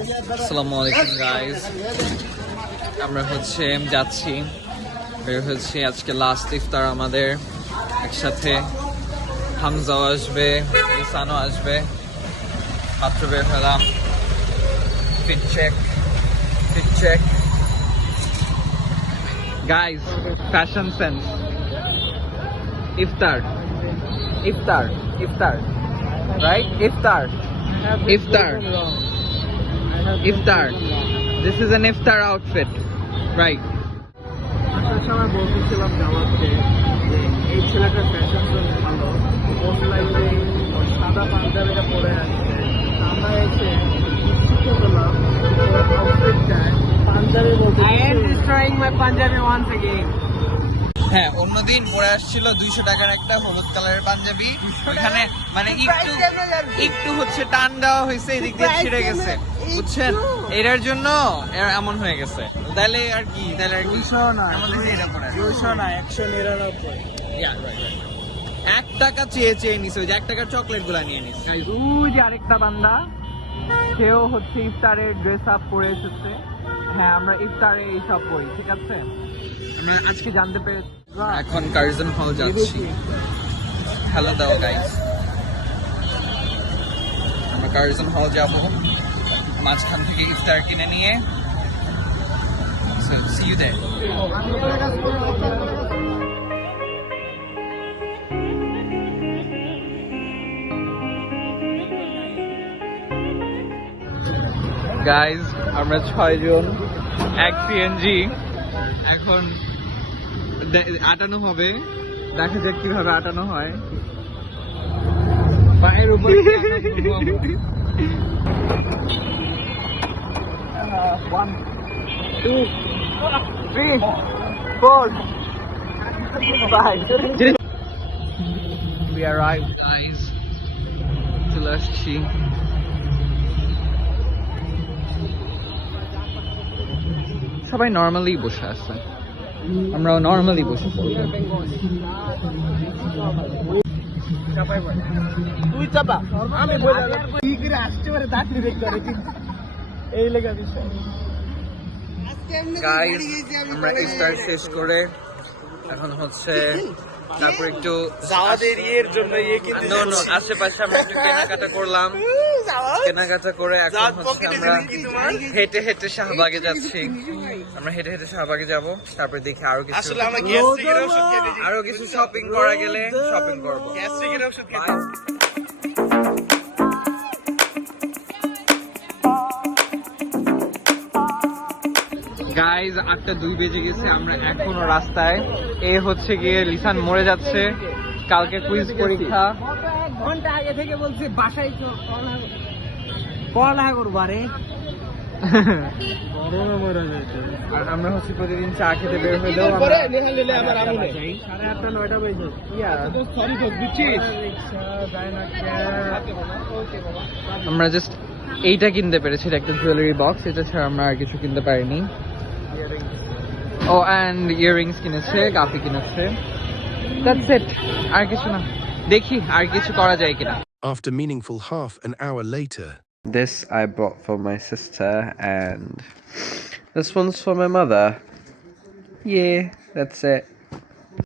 আসসালামু আলাইকুম গাইস, আমরা যাচ্ছি বের হচ্ছে আজকে লাস্ট ইফতার আমাদের একসাথে। হামজাও আসবে, ইসানও আসবে, মাত্র বের হলাম। Fit check guys, fashion sense. ইফতার রাইট, ইফতার this is an iftar outfit, right? আসার সময় বলতেছিলাম জামাতকে যে এই ছেলেটার ফ্যাশন সেন্স ভালো, অনলাইনে সাদা পাঞ্জাবিটা পরে আসছে। আমরা এসে শিখে পেলাম আউটফিটটায় পাঞ্জাবি বলতে I am destroying my Punjabi once again. হ্যাঁ, অন্যদিন পরে আসছিল 200 টাকার একটা হলুদ কালারের পাঞ্জাবি, ওখানে মানে একটু টান দেওয়া হয়েছে, এদিক দিয়ে ছিঁড়ে গেছে, বুঝছেন? এটার জন্য এমন হয়ে গেছে। তাহলে আর কি 200 না 199। 1 টাকা চেয়ে নিছে, ওই যে 1 টাকার চকলেট গুলা নিয়ে নিছে। ওই যে আরেকটা বান্দা, সেও ইফতারের ড্রেস আপ পরে এসেছে। হ্যাঁ, আমরা ইফতারে এইসব পরি, ঠিক আছে? আমরা আজকে জানতে পেরেছি। এখন কার্জন হল যাচ্ছি। হ্যালো দাও গাইস, আমরা কার্জন হল যাব, মাঝখান থেকে ইফতার কিনে নিয়ে। So see you there. Guys, আমরা 6 জন, এক সিএনজি। এখন আটানো হবে, দেখা যাক কিভাবে আটানো হয়। পায়ের উপরে 1 2 3 4 5 We arrived guys, চলে আসছি। সবাই নর্মালি বসে আছে, আমরাও নর্মালি বসে পড়বো। তুই চাপা, আমি বলে কি করে আসতে পারে দাঁড়ি দেখতে পারে, এই লেগা বিষয়। গাইস, আমরা ইফতার শেষ করে এখন তারপর একটু জন্য আশেপাশে আমরা একটু কেনাকাটা করলাম। কেনাকাটা করে এখন আমরা হেঁটে শাহবাগে যাচ্ছি। আমরা হেঁটে শাহবাগে যাব, তারপরে দেখি আরো কিছু শপিং করা গেলে শপিং করবো। গাইজ, 8:02 বেজে গেছে, আমরা এখনো রাস্তায়। গিয়ে লিসান মরে যাচ্ছে, কালকে কুইজ পরীক্ষা। ঘন্টা আগে থেকে বলছে বাসায় পড়ালেখা করবো। আরে আর আমরা প্রতিদিন চা খেতে বের হইলেও 8:30 9টা বেজে আমরা জাস্ট এইটা কিনতে পেরেছি, একটা জুয়েলারি বক্স। এটা ছাড়া আমরা আর কিছু কিনতে পারিনি। ও অ্যান্ড ইয়াররিংস কিনেছে, গাফি কিনেছে, দ্যাটস ইট। আর কিছু না, দেখি আর কিছু করা যায় কিনা। After meaningful half an hour later, this I bought for my sister and this one's for my mother. Yeah, that's it.